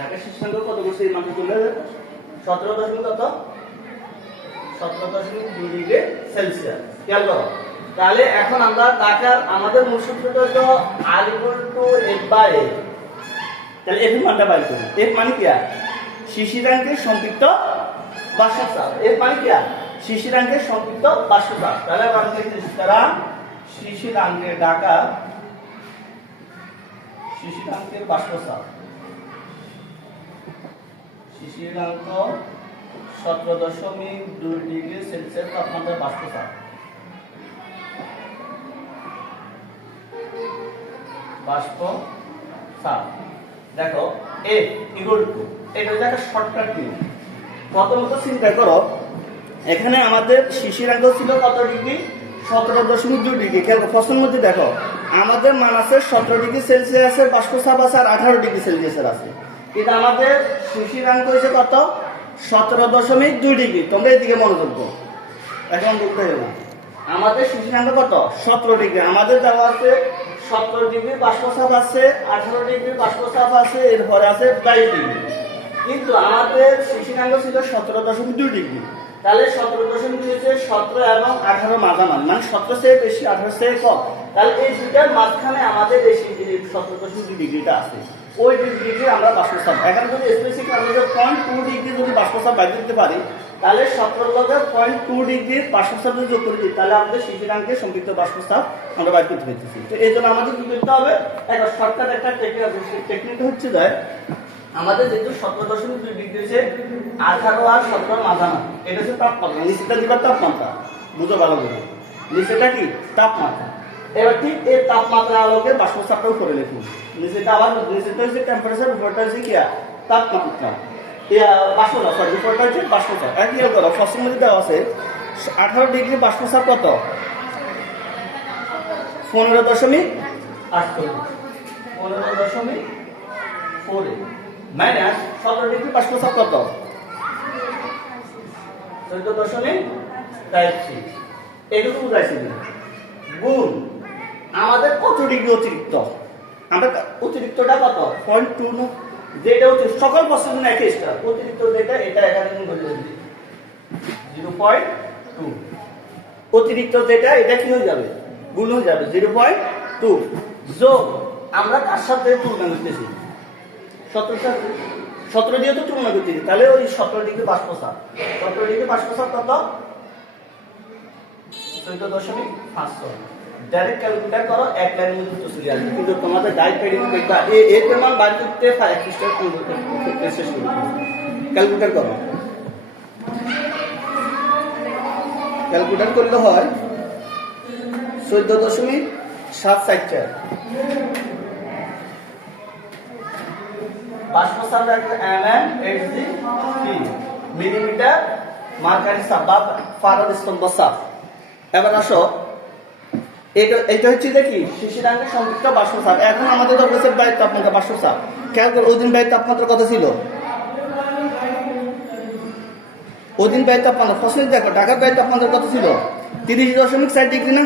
ঢাকা শিশিরাঙ্ক কত বলছে এই মানটা তুলে 17 কত 17.2 ডিগ্রি সেলসিয়াস। খেয়াল করো তাহলে এখন আমরা ঢাকার আমাদের মূল সূত্রটা হলো R = F/A। তাহলে F এর মানটা বাইর করি। F মানে কি শিশিরাঙ্কের সম্পৃক্ত বাষ্প চাপ। F মানে কি শিশিরাঙ্কের সম্পৃক্ত বাষ্প চাপ। তাহলে আমরা লিখছি তারা শিশিরাঙ্কের ঢাকা শিশিরাঙ্কের বাষ্প চাপ। শিশিরাঙ্ক 17.2 ডিগ্রি সেলসিয়াস তাপমাত্রার বাষ্প চাপ। বাষ্প চাপ দেখো F = এটা হচ্ছে একটা শর্টকাট নিয়ম। প্রথমত চিন্তা করো এখানে আমাদের শিশিরাঙ্ক ছিল কত ডিগ্রি 17.2 ডিগ্রি। খেয়াল প্রশ্নের মধ্যে দেখো আমাদের মান আছে 17 ডিগ্রি সেলসিয়াসের বাষ্প চাপ আছে আর 18 ডিগ্রি সেলসিয়াসের আছে, কিন্তু আমাদের শিশিরাঙ্ক হয়েছে কত 17.2 ডিগ্রি। তোমরা এদিকে মনোযোগ দাও, এখন বলতে হবে আমাদের শিশিরাঙ্ক কত 17 ডিগ্রি। আমাদের দেওয়া আছে 17 ডিগ্রি বাষ্প চাপ আছে, 18 ডিগ্রি বাষ্প চাপ আছে, এরপরে আছে 22 ডিগ্রি, কিন্তু আমাদের শিশিরাঙ্ক ছিল 17.2 ডিগ্রি। তাহলে 17.2 হচ্ছে 17 এবং 18 মাঝামাঝি, মানে 17 চেয়ে বেশি 18 চেয়ে কম। তাহলে এই দুইটার মাঝখানে আমাদের এই 17.2 ডিগ্রিটা আছে, ওই ডিগ্রি আমরা বাষ্প চাপ। এখানে যদি স্পেসিফিক আমরা 0.2 ডিগ্রি যদি বাষ্প চাপ বাইর করতে পারি, তাহলে 17 লগে 0.2 ডিগ্রি বাষ্প চাপ যদি যোগ করে দিই, তাহলে আমাদের শিশিরাঙ্কের সম্পৃক্ত বাষ্প চাপ আমরা বাইর করতে পেরেছি। তো এই জন্য আমাদের কি করতে হবে, একটা শর্টকাট একটা টেকনিক আছে। সেই টেকনিকটা হচ্ছে যে আমাদের যেহেতু 17.2 ডিগ্রি হচ্ছে 18 আর 17 মাঝামাঝি, এটা হচ্ছে তাপমাত্রা, নিচেটা দিবার তাপমাত্রা, বুঝো ভালো করে নিচেটা কি তাপমাত্রা। এবার ঠিক এই তাপমাত্রা আলোকে বাষ্প চাপটাও করে লিখুন। নিচেটা আবার নিচেটা হচ্ছে টেম্পারেচার, উপরটা হচ্ছে কি তাপমাত্রা, বাষ্প চাপ, সরি উপরটা হচ্ছে বাষ্প চাপ। আর কি করো প্রশ্নের মধ্যে দেওয়া আছে 18 ডিগ্রি বাষ্প চাপ কত 15.8 15.4 মাইনাস 17 ডিগ্রি বাষ্প চাপ কত 14.36। এটুকু বুঝাইছি গুণ আমাদের কত ডিগ্রি অতিরিক্ত, আমরা অতিরিক্তটা কত 0.2, যেটা হচ্ছে সকল প্রশ্নের জন্য একই স্টার। অতিরিক্ত যেটা এটা এখানে বলে দিই 0.2, অতিরিক্ত যেটা এটা কি হয়ে যাবে গুণ হয়ে যাবে 0.2 যোগ আমরা কার সাথে তুলনা করতেছি 17 দিয়ে তো তুলনা করতেছি, তাহলে ওই 17 ডিগ্রি বাষ্প চাপ 17 ডিগ্রি বাষ্প চাপ কত 14.5। ডাইরেক্ট ক্যালকুলেট করো, এক লাইনের মধ্যে উত্তর চলে আসবে, কিন্তু তোমাদের গাইড পেডিং দেখবা এর মান বার করতে 5 স্টেপ শেষ করবে। ক্যালকুলেট করো, ক্যালকুলেট করলে হয় 14.7 বাষ্প চাপ mm hg মিলিমিটার মার্কারি চাপ বা ফারাদ স্তম্ভ চাপ। এবার আসো এটা হচ্ছে দেখি শিশিরাঙ্কের সম্পৃক্ত বাষ্প চাপ। এখন আমাদের দরকার হচ্ছে বায়ুর তাপমাত্রা বাষ্প চাপ। খেয়াল করো ওদিন বায়ুর তাপমাত্রা কত ছিল, ওদিন বায়ুর তাপমাত্রা ফসল দেখো ঢাকার বায়ুর তাপমাত্রা কত ছিল 30.4 ডিগ্রি না,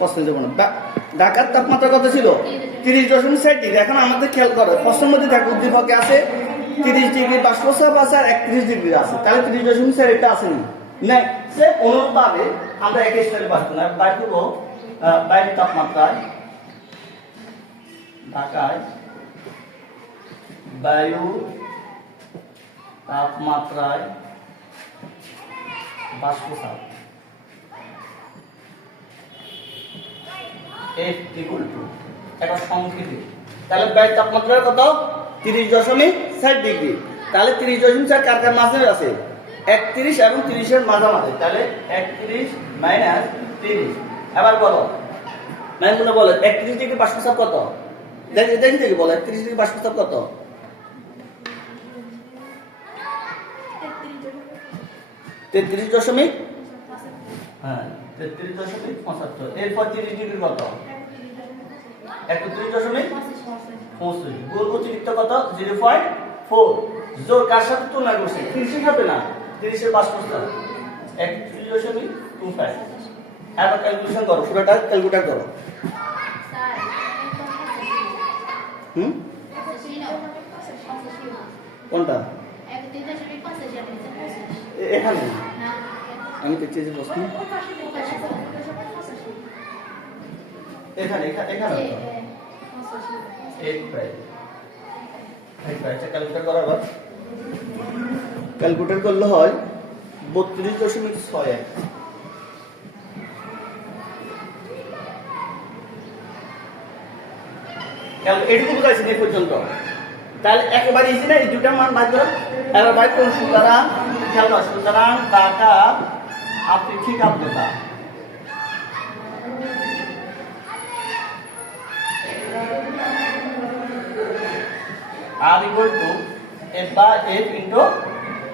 ফসল যাবো না, ঢাকার তাপমাত্রা কত ছিল 30.4 ডিগ্রি। এখন আমাদের খেয়াল করো ফসলের মধ্যে দেখো উদ্দীপকে আছে 30 ডিগ্রি বাষ্প চাপ আছে আর 31 ডিগ্রি আছে, তাহলে 30.4 এটা আছে না, সে অনুরূপভাবে আমরা একই স্টাইলে বাস করব। বাইর করবো বাইরের তাপমাত্রায় ঢাকায় বায়ু তাপমাত্রায় বাষ্প চাপ F = একটা সংকেত। তাহলে বায়ুর তাপমাত্রা কত 30.4 ডিগ্রি, তাহলে 30.4 কার কার মাঝে আছে 31 এবং 30 এর মাঝামাঝি, তাহলে 31 মাইনাস 30। এবার বলো ম্যামগুলো বলো 31 ডিগ্রি বাষ্প চাপ কত, দেখি দেখি বলো 31 ডিগ্রি বাষ্প চাপ কত 33.75। হ্যাঁ 33.75। এরপর 30 ডিগ্রি কত 31.25। গুণ অতিরিক্ত কত 0.4 জোর কার সাথে তুলনা করছে 30 এর সাথে না, 30 এর বাষ্প চাপ 31.25। এবার ক্যালকুলেশন করো, পুরোটা ক্যালকুলেট করো। কোনটা এখানে আমি দেখছি যে প্রশ্ন এখানে এখানে এখানে ক্যালকুলেট করা আবার ক্যালকুলেট করলে হয় 32.61 এটুকু বুঝাইছি এই পর্যন্ত তাহলে একেবারে ইজি না এই দুটা মান বাদ করো এবার বাই কোন সুতরাং খেয়াল করো সুতরাং টাকা আপেক্ষিক আর্দ্রতা R equal to F by F into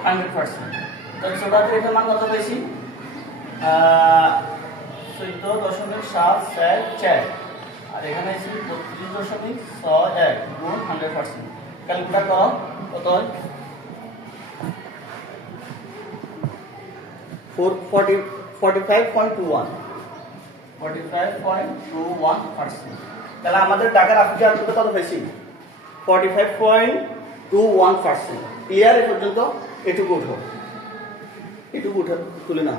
100%. তো ছোটাতে এটার মান কত বেশি 14.774 আর এখানে আছে 32.61 গুণ 100%। ক্যালকুলেট করো কত হয় 45.21 তাহলে আমাদের টাকার আপেক্ষিক আর্দ্রতা কত বেশি 45.21%। ক্লিয়ার? এ পর্যন্ত এটুকু উঠো তুলে না